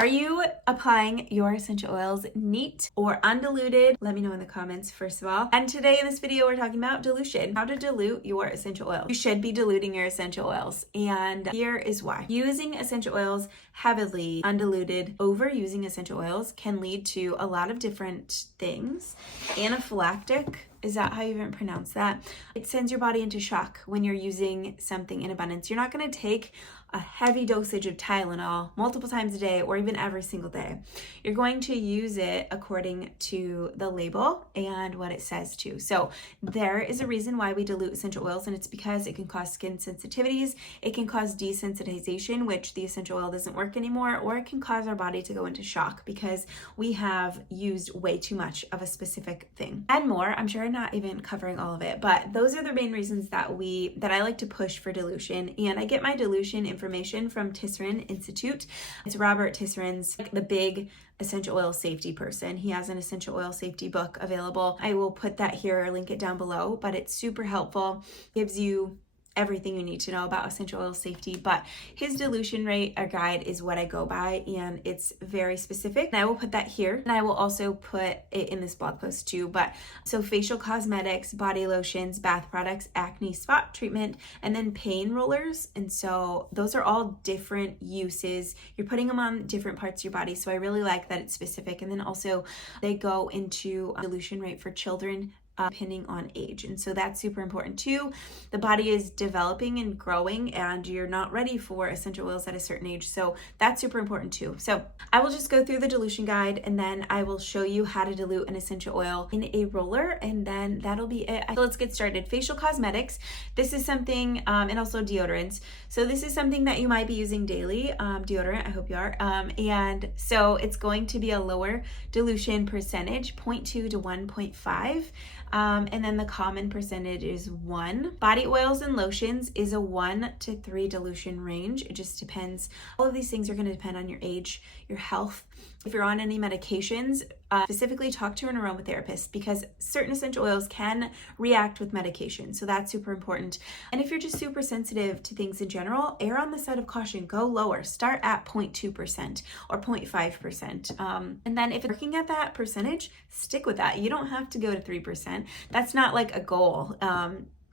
Are you applying your essential oils neat or undiluted? Let me know in the comments first of all. And today in this video, we're talking about dilution, how to dilute your essential oils. You should be diluting your essential oils. And here is why. Using essential oils heavily undiluted, overusing essential oils can lead to a lot of different things. Anaphylactic, is that how you even pronounce that? It sends your body into shock when you're using something in abundance. You're not going to take a heavy dosage of Tylenol multiple times a day or even every single day. You're going to use it according to the label and what it says to. So there is a reason why we dilute essential oils, and it's because it can cause skin sensitivities, it can cause desensitization, which the essential oil doesn't work anymore, or it can cause our body to go into shock because we have used way too much of a specific thing. And more, I'm sure I'm not even covering all of it, but those are the main reasons that I like to push for dilution. And I get my dilution information from Tisserand Institute. It's Robert Tisserand's the big essential oil safety person. He has an essential oil safety book available. I will put that here or link it down below, but it's super helpful. Gives you everything you need to know about essential oil safety, but his dilution rate or guide is what I go by, and it's very specific. And I will put that here, and I will also put it in this blog post too. But so facial cosmetics, body lotions, bath products, acne spot treatment, and then pain rollers. And so those are all different uses. You're putting them on different parts of your body. So I really like that it's specific. And then also they go into dilution rate for children, depending on age. And so that's super important too. The body is developing and growing, and you're not ready for essential oils at a certain age. So that's super important too. So I will just go through the dilution guide, and then I will show you how to dilute an essential oil in a roller, and then that'll be it. So let's get started. Facial cosmetics. This is something, and also deodorants. So this is something that you might be using daily, deodorant, I hope you are. And so it's going to be a lower dilution percentage, 0.2 to 1.5. And then the common percentage is 1. Body oils and lotions is a 1 to 3 dilution range. It just depends. All of these things are going to depend on your age, your health. If you're on any medications, specifically talk to an aromatherapist, because certain essential oils can react with medication. So that's super important. And if you're just super sensitive to things in general, err on the side of caution. Go lower. Start at 0.2% or 0.5%. And then if it's working at that percentage, stick with that. You don't have to go to 3%. That's not like a goal.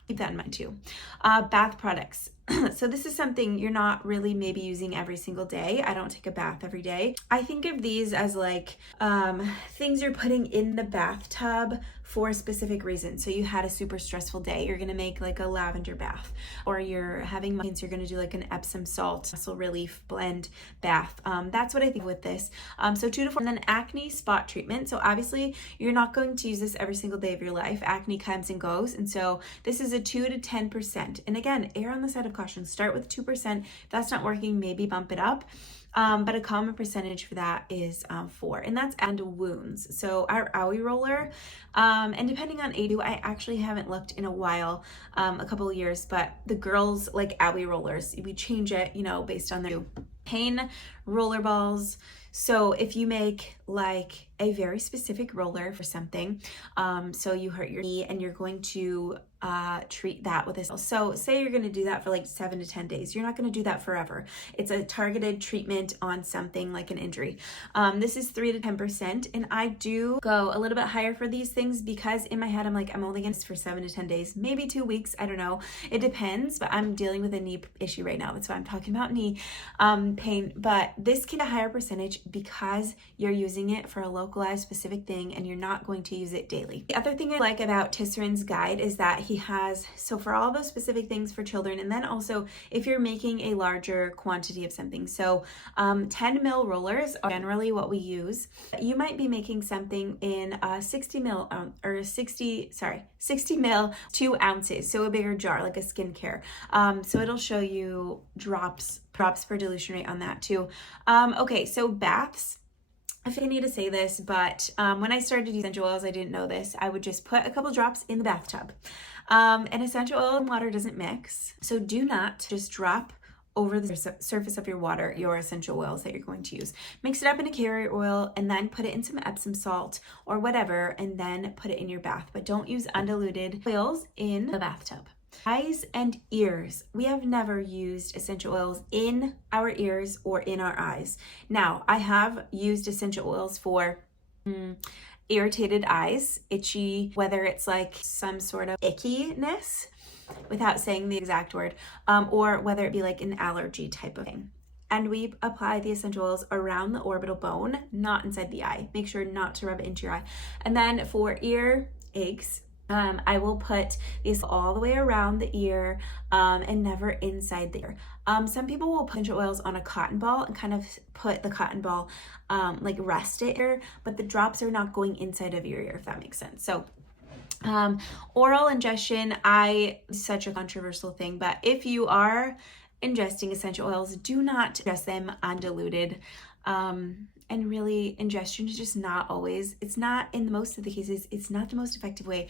Keep that in mind too. Bath products. So this is something you're not really maybe using every single day. I don't take a bath every day. I think of these as like things you're putting in the bathtub for a specific reason. So you had a super stressful day. You're going to make like a lavender bath, or you're having migraines. You're going to do like an Epsom salt muscle relief blend bath. That's what I think with this. So 2 to 4. And then acne spot treatment. So obviously you're not going to use this every single day of your life. Acne comes and goes. And so this is a 2 to 10%. And again, err on the side of caution. Start with 2%. If that's not working, maybe bump it up. But a common percentage for that is 4, and that's and wounds. So our owie roller, and depending on age, I actually haven't looked in a while, a couple of years, but the girls like owie rollers. We change it, based on their pain roller balls. So if you make like a very specific roller for something, so you hurt your knee and you're going to treat that with this. So say you're going to do that for like 7 to 10 days. You're not going to do that forever. It's a targeted treatment on something like an injury. This is 3 to 10%. And I do go a little bit higher for these things because in my head, I'm like, I'm only going to for 7 to 10 days, maybe 2 weeks. I don't know. It depends, but I'm dealing with a knee issue right now. That's why I'm talking about knee pain. But this can be a higher percentage because you're using it for a localized specific thing and you're not going to use it daily. The other thing I like about Tisserand's guide is that he has, so for all those specific things for children, and then also if you're making a larger quantity of something. So 10 mil rollers are generally what we use. You might be making something in 60 mil, 60 mil, 2 ounces. So a bigger jar, like a skincare. So it'll show you drops per dilution rate on that too. Okay, so baths. I think I need to say this, but when I started using essential oils, I didn't know this. I would just put a couple drops in the bathtub. And essential oil and water doesn't mix. So do not just drop over the surface of your water your essential oils that you're going to use. Mix it up in a carrier oil and then put it in some Epsom salt or whatever, and then put it in your bath. But don't use undiluted oils in the bathtub. Eyes and ears. We have never used essential oils in our ears or in our eyes. Now, I have used essential oils for irritated eyes, itchy, whether it's like some sort of ickiness, without saying the exact word, or whether it be like an allergy type of thing. And we apply the essential oils around the orbital bone, not inside the eye. Make sure not to rub it into your eye. And then for ear aches, I will put these all the way around the ear and never inside the ear. Some people will put essential oils on a cotton ball and kind of put the cotton ball, like rest it here, but the drops are not going inside of your ear, if that makes sense. So oral ingestion, such a controversial thing, but if you are ingesting essential oils, do not ingest them undiluted. And really, ingestion is just not always, it's not, in most of the cases, it's not the most effective way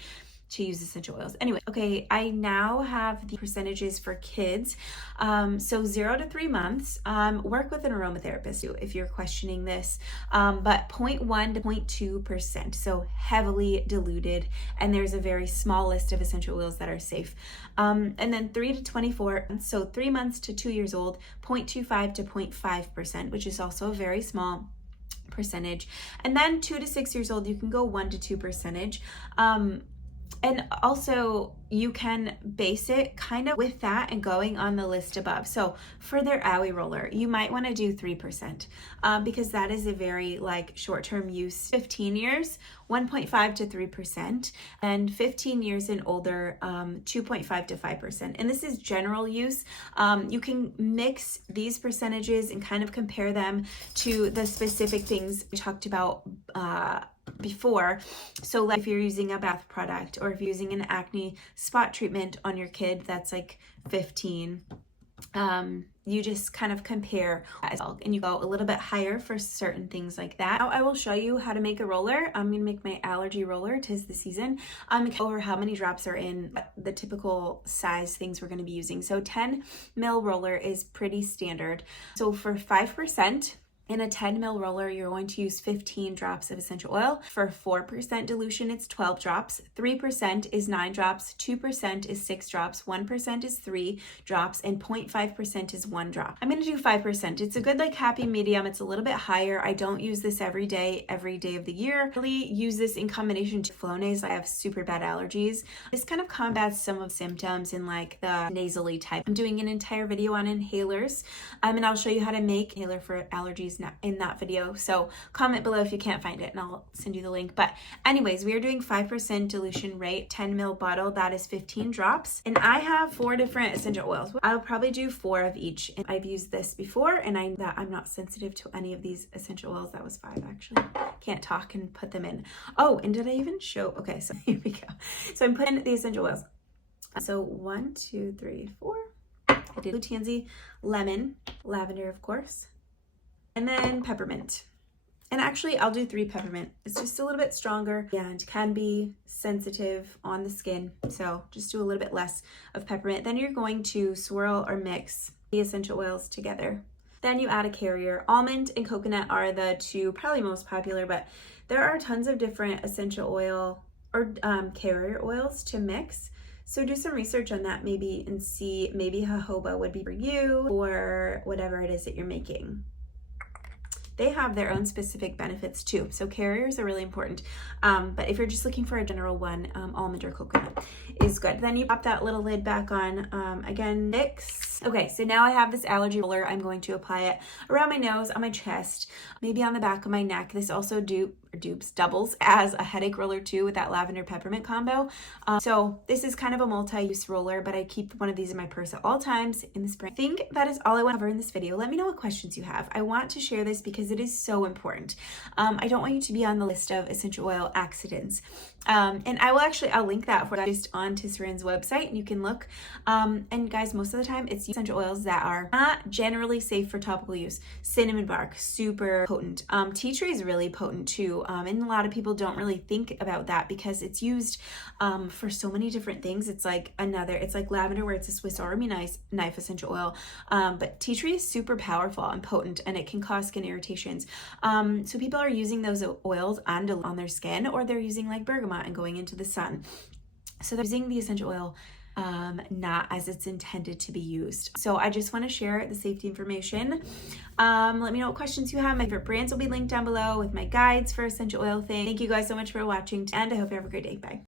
to use essential oils. Anyway, okay, I now have the percentages for kids. So 0 to 3 months, work with an aromatherapist if you're questioning this, but 0.1 to 0.2%, so heavily diluted, and there's a very small list of essential oils that are safe. And then 3 to 24, so 3 months to 2 years old, 0.25 to 0.5%, which is also a very small percentage. And then 2 to 6 years old, you can go 1 to 2%. And also you can base it kind of with that and going on the list above. So for their owie roller, you might want to do 3%, because that is a very like short-term use. 15 years, 1.5 to 3%, and 15 years and older, 2.5 to 5%. And this is general use. You can mix these percentages and kind of compare them to the specific things we talked about before. So like if you're using a bath product, or if you're using an acne spot treatment on your kid that's like 15, you just kind of compare and you go a little bit higher for certain things like that. Now I will show you how to make a roller. I'm gonna make my allergy roller, 'tis the season. Over how many drops are in the typical size things we're gonna be using. So 10 ml roller is pretty standard. So for 5%, in a 10 ml roller, you're going to use 15 drops of essential oil. For 4% dilution, it's 12 drops. 3% is 9 drops. 2% is 6 drops. 1% is 3 drops. And 0.5% is 1 drop. I'm going to do 5%. It's a good like happy medium. It's a little bit higher. I don't use this every day of the year. I really use this in combination to Flonase. I have super bad allergies. This kind of combats some of symptoms in like the nasally type. I'm doing an entire video on inhalers, and I'll show you how to make an inhaler for allergies in that video. So comment below if you can't find it and I'll send you the link. But anyways, we are doing 5% dilution rate, 10 ml bottle, that is 15 drops. And I have 4 different essential oils. I'll probably do 4 of each. And I've used this before, and I'm not sensitive to any of these essential oils. That was 5 actually. Can't talk and put them in. Oh, and did I even show? Okay, so here we go. So I'm putting the essential oils. So 1, 2, 3, 4. I did Lutanzi, lemon, lavender, of course, and then peppermint. And actually I'll do 3 peppermint. It's just a little bit stronger and can be sensitive on the skin. So just do a little bit less of peppermint. Then you're going to swirl or mix the essential oils together. Then you add a carrier. Almond and coconut are the 2 probably most popular, but there are tons of different essential oil or carrier oils to mix. So do some research on that maybe and see maybe jojoba would be for you or whatever it is that you're making. They have their own specific benefits too. So carriers are really important. But if you're just looking for a general one, almond or coconut is good. Then you pop that little lid back on. Again, mix. Okay, so now I have this allergy roller. I'm going to apply it around my nose, on my chest, maybe on the back of my neck. This also doubles as a headache roller too with that lavender peppermint combo. So this is kind of a multi-use roller, but I keep one of these in my purse at all times in the spring. I think that is all I want to cover in this video. Let me know what questions you have. I want to share this because it is so important. I don't want you to be on the list of essential oil accidents. And I'll link that for just on Tisseran's website, and you can look. And guys, most of the time it's essential oils that are not generally safe for topical use. Cinnamon bark, super potent. Tea tree is really potent too. And a lot of people don't really think about that because it's used for so many different things. It's like lavender where it's a Swiss Army knife essential oil. But tea tree is super powerful and potent, and it can cause skin irritations. So people are using those oils on their skin, or they're using like bergamot and going into the sun. So they're using the essential oil not as it's intended to be used. So I just want to share the safety information. Let me know what questions you have. My favorite brands will be linked down below with my guides for essential oil things. Thank you guys so much for watching, and I hope you have a great day. Bye.